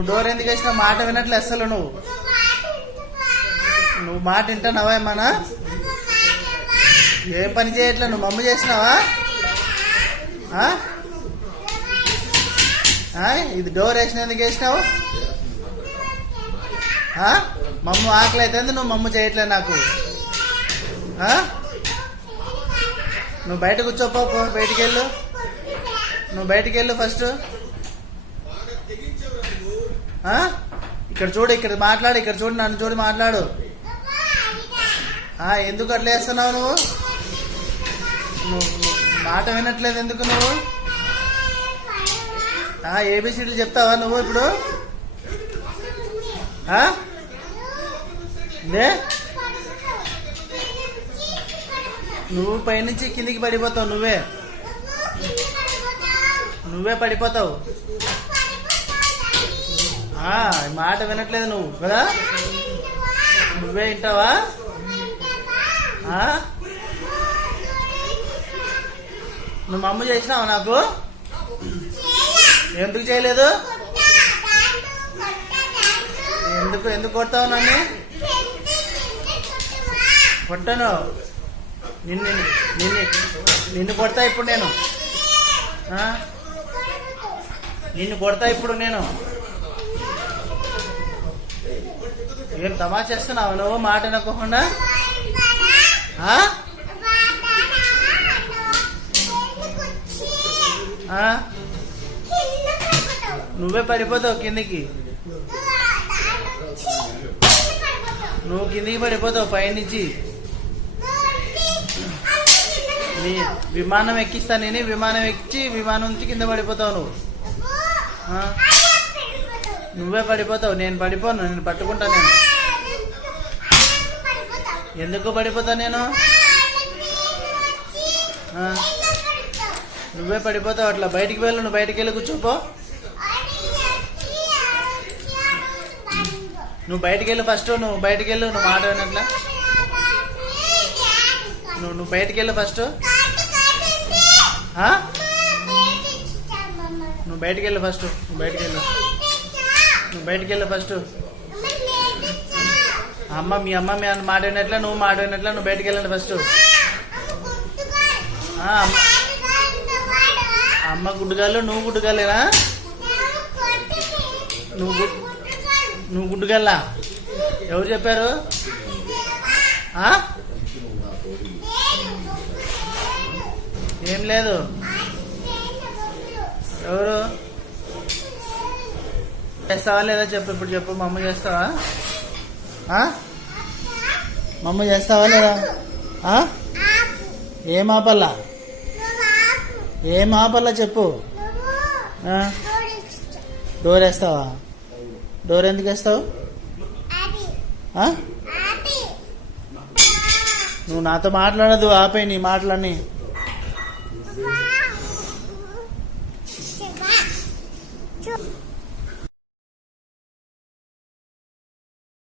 Door ఎందుకు వేసినావు? మాట వినట్లే అస్సలు. నువ్వు మాట వింటున్నావా? ఏమన్నా ఏ పని చేయట్లే? నువ్వు మమ్మ చేసినావా? ఇది డోర్ వేసినందుకు వేసినావు? మమ్మ ఆకలి అయితే నువ్వు మమ్మ చేయట్లే నాకు. నువ్వు బయట కూర్చోపో, బయటికి వెళ్ళు. నువ్వు బయటికి వెళ్ళు ఫస్ట్. ఇక్కడ చూడు, ఇక్కడ మాట్లాడు, ఇక్కడ చూడు, నన్ను చూడు, మాట్లాడు. ఎందుకు అట్లా వేస్తున్నావు నువ్వు? నువ్వు మాట వినట్లేదు ఎందుకు నువ్వు? ఏబిసిడీలు చెప్తావా నువ్వు ఇప్పుడు? నువ్వు పైనుంచి కిందికి పడిపోతావు. నువ్వే పడిపోతావు. మాట వినట్లేదు నువ్వు కదా? నువ్వే వింటావా? నువ్వు మమ్మ చేసినావా నాకు? ఎందుకు చేయలేదు? ఎందుకు కొడతావు నన్ను? కొట్టను. నిన్ను కొడతా ఇప్పుడు నేను. నిన్ను కొడతా ఇప్పుడు నేను. ఏం తమాషా చేస్తున్నావు నువ్వు మాట వినకోకుండా? నువ్వే పడిపోతావు కిందికి. నువ్వు కిందికి పడిపోతావు పైనుంచి. నీ విమానం ఎక్కిస్తా నేను. విమానం ఎక్కి విమానం నుంచి కింద పడిపోతావు నువ్వు. నువ్వే పడిపోతావు, నేను పడిపోను. నేను పట్టుకుంటా. నేను ఎందుకు పడిపోతా? నేను నువ్వే పడిపోతావు. అట్లా బయటికి వెళ్ళు. నువ్వు బయటికి వెళ్ళి కూర్చోపో. నువ్వు బయటికి వెళ్ళు ఫస్ట్. నువ్వు బయటికి వెళ్ళు. నువ్వు మాట వినట్లా. నువ్వు బయటికి వెళ్ళు ఫస్ట్. నువ్వు బయటికి వెళ్ళు ఫస్ట్. నువ్వు బయటికి వెళ్ళు ఫస్ట్. మీ అమ్మ మాట వినట్లా, నువ్వు మాట వినట్లా. నువ్వు బయటికి వెళ్ళండి ఫస్ట్. అమ్మ గుడ్డుగాలు, నువ్వు గుడ్డుగాలేనా? నువ్వు గుడ్డుగల్లా? ఎవరు చెప్పారు? ఏం లేదు. ఎవరు? చేస్తావా లేదా చెప్పు. ఇప్పుడు చెప్పు. మమ్మ చేస్తావా? మమ్మ చేస్తావా లేదా? ఏం ఆపల్లా? ఏం ఆపల్లా చెప్పు. డోర్ వేస్తావా? డోర్ ఎందుకు వేస్తావు? నువ్వు నాతో మాట్లాడదు. ఆపే నీ మాటలని.